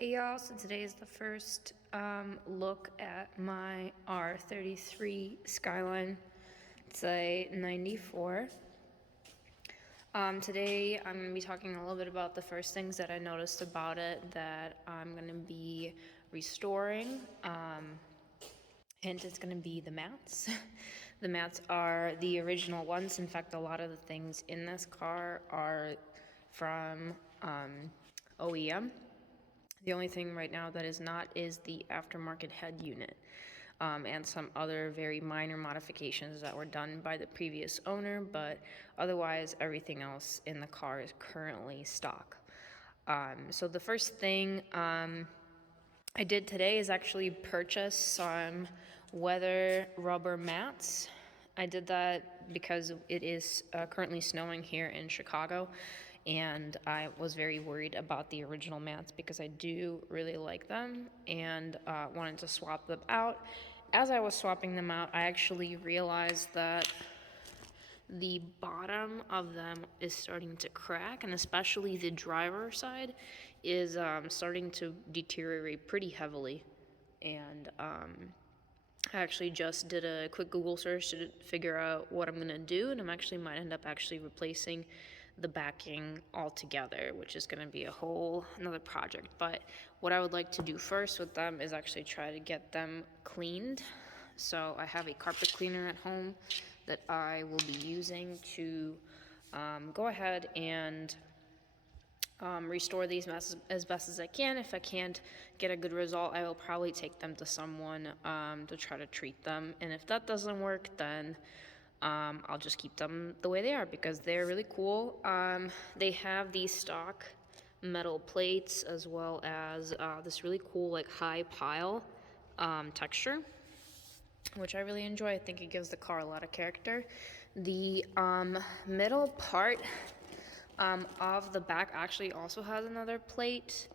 Hey y'all, so today is the first look at my R33 Skyline. It's a 94. Today I'm going to be talking a little bit about the first things that I noticed about it that I'm going to be restoring. Hint, it's going to be the mats. The mats are the original ones. In fact, a lot of the things in this car are from OEM. The only thing right now that is not is the aftermarket head unit, and some other very minor modifications that were done by the previous owner, but otherwise everything else in the car is currently stock. So the first thing I did today is actually purchase some weather rubber mats. I did that because it is currently snowing here in Chicago, and I was very worried about the original mats because I do really like them and wanted to swap them out. As I was swapping them out, I actually realized that the bottom of them is starting to crack, and especially the driver side is starting to deteriorate pretty heavily. And I actually just did a quick Google search to figure out what I'm gonna do, and I actually might end up replacing the backing altogether, which is gonna be a whole another project. But what I would like to do first with them is actually try to get them cleaned. So I have a carpet cleaner at home that I will be using to go ahead and restore these messes as best as I can. If I can't get a good result, I will probably take them to someone to try to treat them. And if that doesn't work, then I'll just keep them the way they are because they're really cool. They have these stock metal plates as well as this really cool like high pile texture, which I really enjoy. I think it gives the car a lot of character. The middle part of the back actually also has another plate,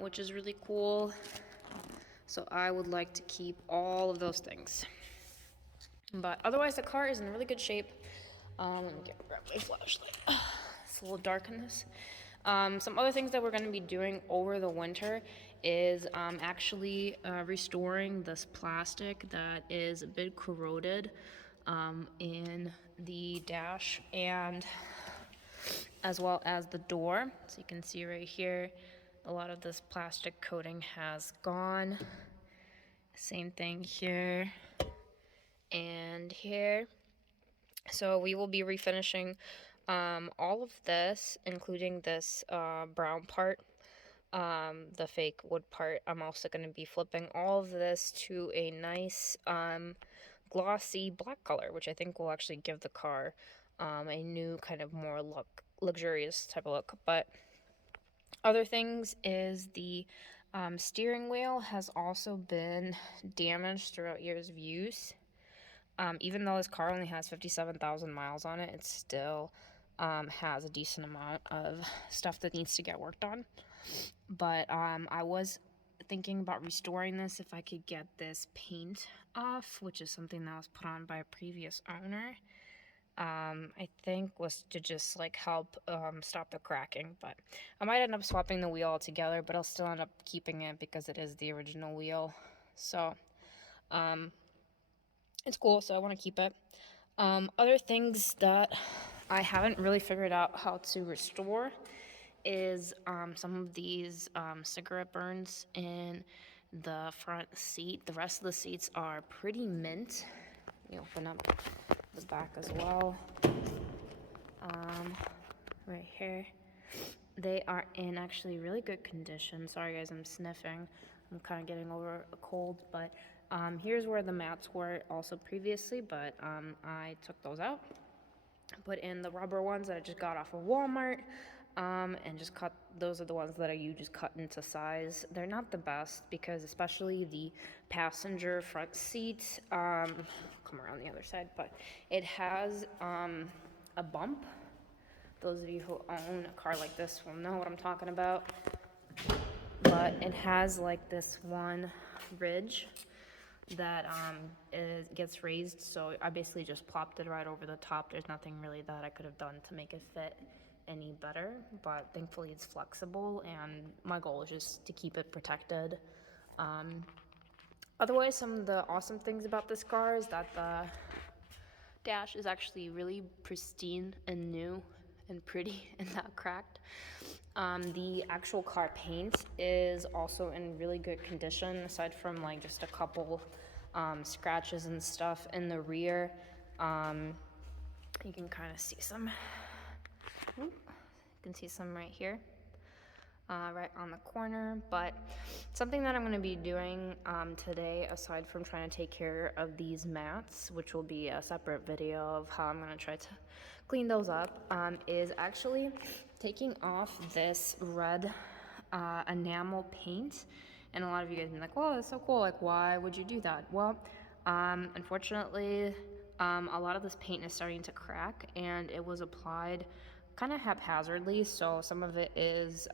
which is really cool. So I would like to keep all of those things. But otherwise, the car is in really good shape. Let me grab my flashlight. It's a little dark in this. Some other things that we're going to be doing over the winter is actually restoring this plastic that is a bit corroded in the dash and as well as the door. So you can see right here, a lot of this plastic coating has gone. Same thing here and here. So we will be refinishing all of this, including this brown part, the fake wood part. I'm also going to be flipping all of this to a nice glossy black color, which I think will actually give the car a new kind of more luxurious type of look. But other things is the steering wheel has also been damaged throughout years of use. Even though this car only has 57,000 miles on it, it still has a decent amount of stuff that needs to get worked on. But I was thinking about restoring this if I could get this paint off, which is something that was put on by a previous owner. I think was to just like help stop the cracking, but I might end up swapping the wheel altogether, but I'll still end up keeping it because it is the original wheel. So it's cool, so I want to keep it. Other things that I haven't really figured out how to restore is some of these cigarette burns in the front seat. The rest of the seats are pretty mint. Let me open up the back as well. Right here. They are in actually really good condition. Sorry guys, I'm sniffing. I'm kind of getting over a cold, but here's where the mats were also previously, but I took those out. Put in the rubber ones that I just got off of Walmart, and just cut. Those are the ones that you just cut into size. They're not the best because especially the passenger front seat, come around the other side, but it has a bump. Those of you who own a car like this will know what I'm talking about. But it has like this one ridge that gets raised, so I basically just plopped it right over the top. There's nothing really that I could have done to make it fit any better, but thankfully it's flexible, and my goal is just to keep it protected. Otherwise, some of the awesome things about this car is that the dash is actually really pristine and new and pretty and not cracked. The actual car paint is also in really good condition, aside from like just a couple scratches and stuff in the rear. You can kind of see some. You can see some right here. Right on the corner, but something that I'm going to be doing today, aside from trying to take care of these mats, which will be a separate video of how I'm going to try to clean those up, is actually taking off this red enamel paint. And a lot of you guys have been like, "Whoa, that's so cool, like why would you do that?" Well, unfortunately, a lot of this paint is starting to crack, and it was applied kind of haphazardly, so some of it is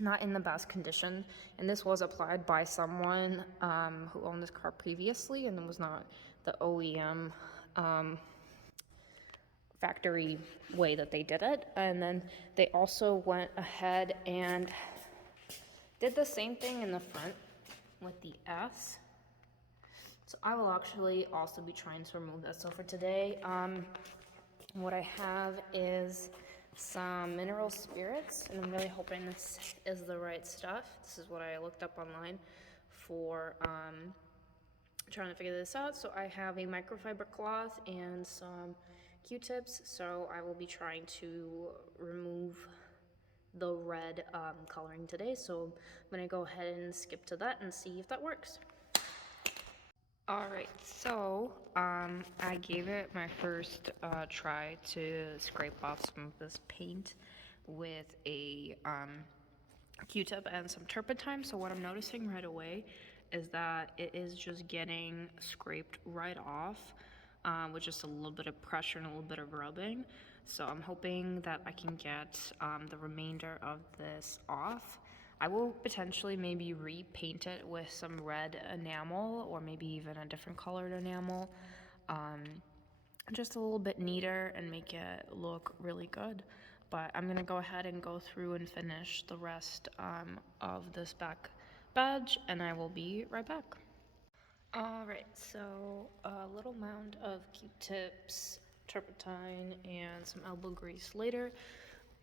not in the best condition, and this was applied by someone who owned this car previously, and it was not the OEM factory way that they did it. And then they also went ahead and did the same thing in the front with the S. So I will actually also be trying to remove that. So for today, what I have is some mineral spirits, and I'm really hoping this is the right stuff. This is what I looked up online for trying to figure this out. So I have a microfiber cloth and some Q-tips, so I will be trying to remove the red coloring today. So I'm gonna go ahead and skip to that and see if that works. Alright, so I gave it my first try to scrape off some of this paint with a Q-tip and some turpentine. So what I'm noticing right away is that it is just getting scraped right off with just a little bit of pressure and a little bit of rubbing. So I'm hoping that I can get the remainder of this off. I will potentially maybe repaint it with some red enamel, or maybe even a different colored enamel, just a little bit neater and make it look really good. But I'm gonna go ahead and go through and finish the rest of this back badge, and I will be right back. Alright, so a little mound of Q-tips, turpentine, and some elbow grease later.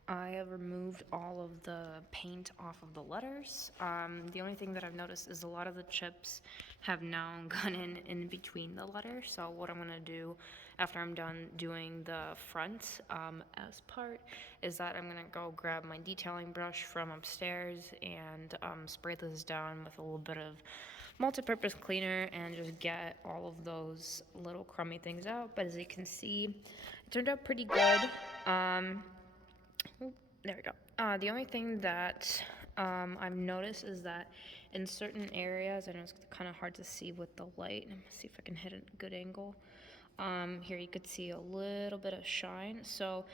I have removed all of the paint off of the letters. The only thing that I've noticed is a lot of the chips have now gone in between the letters. So what I'm gonna do after I'm done doing the front as part is that I'm gonna go grab my detailing brush from upstairs and spray this down with a little bit of multi-purpose cleaner and just get all of those little crummy things out. But as you can see, it turned out pretty good. There we go. The only thing that I've noticed is that in certain areas, I know it's kind of hard to see with the light. Let me see if I can hit a good angle. Here you could see a little bit of shine. So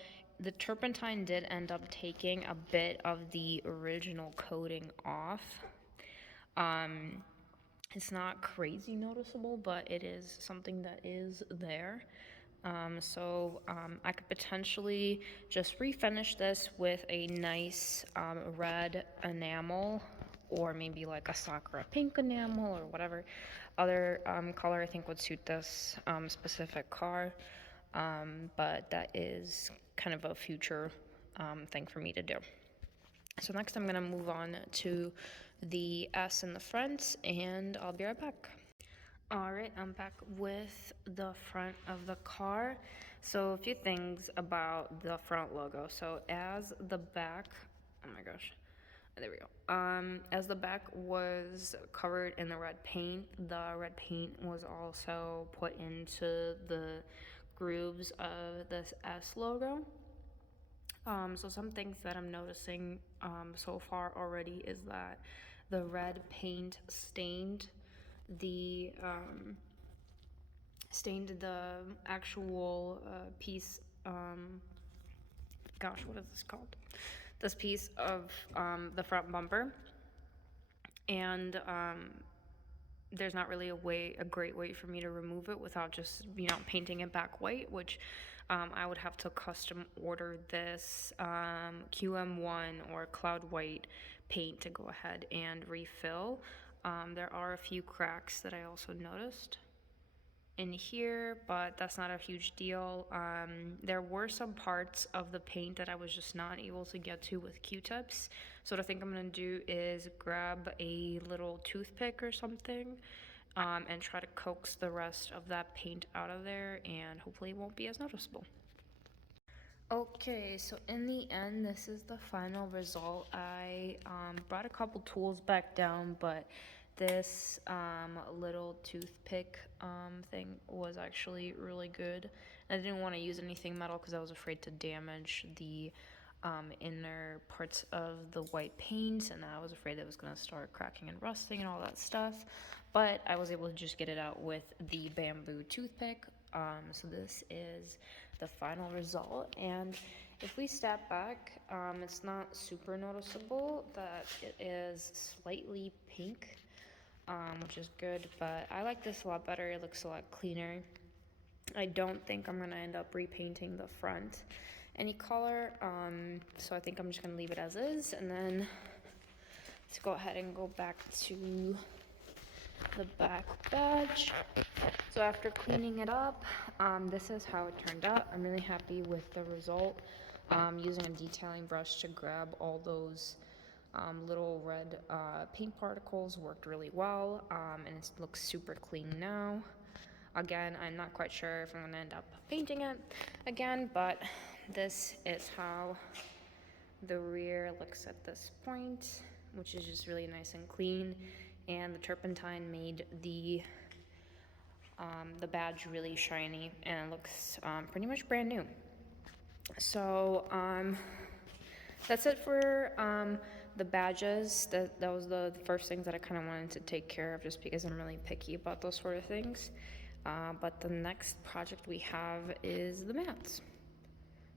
the turpentine did end up taking a bit of the original coating off. It's not crazy noticeable, but it is something that is there. So I could potentially just refinish this with a nice red enamel, or maybe like a Sakura pink enamel, or whatever other color I think would suit this specific car. But that is kind of a future thing for me to do. So next I'm gonna move on to the S in the front, and I'll be right back. Alright, I'm back with the front of the car. So a few things about the front logo. So as the back, oh my gosh, there we go. As the back was covered in the red paint was also put into the grooves of this S logo. So some things that I'm noticing so far already is that the red paint stained the actual piece, gosh, what is this called? This piece of the front bumper, and there's not really a great way for me to remove it without just painting it back white, which I would have to custom order this QM1 or Cloud White paint to go ahead and refill. There are a few cracks that I also noticed in here, but that's not a huge deal. There were some parts of the paint that I was just not able to get to with Q-tips. So what I think I'm gonna do is grab a little toothpick or something and try to coax the rest of that paint out of there, and hopefully it won't be as noticeable. Okay, so in the end, this is the final result. I brought a couple tools back down, but this little toothpick thing was actually really good. I didn't want to use anything metal because I was afraid to damage the inner parts of the white paint, and I was afraid it was going to start cracking and rusting and all that stuff. But I was able to just get it out with the bamboo toothpick. So this is the final result, and if we step back, it's not super noticeable that it is slightly pink, which is good, but I like this a lot better. It looks a lot cleaner. I don't think I'm gonna end up repainting the front any color, so I think I'm just gonna leave it as is, and then let's go ahead and go back to the back badge. So after cleaning it up, this is how it turned out. I'm really happy with the result. Using a detailing brush to grab all those little red paint particles worked really well, and it looks super clean now. Again, I'm not quite sure if I'm going to end up painting it again, but this is how the rear looks at this point, which is just really nice and clean, and the turpentine made the badge really shiny, and it looks pretty much brand new. So that's it for the badges. That was the first things that I kind of wanted to take care of, just because I'm really picky about those sort of things. But the next project we have is the mats.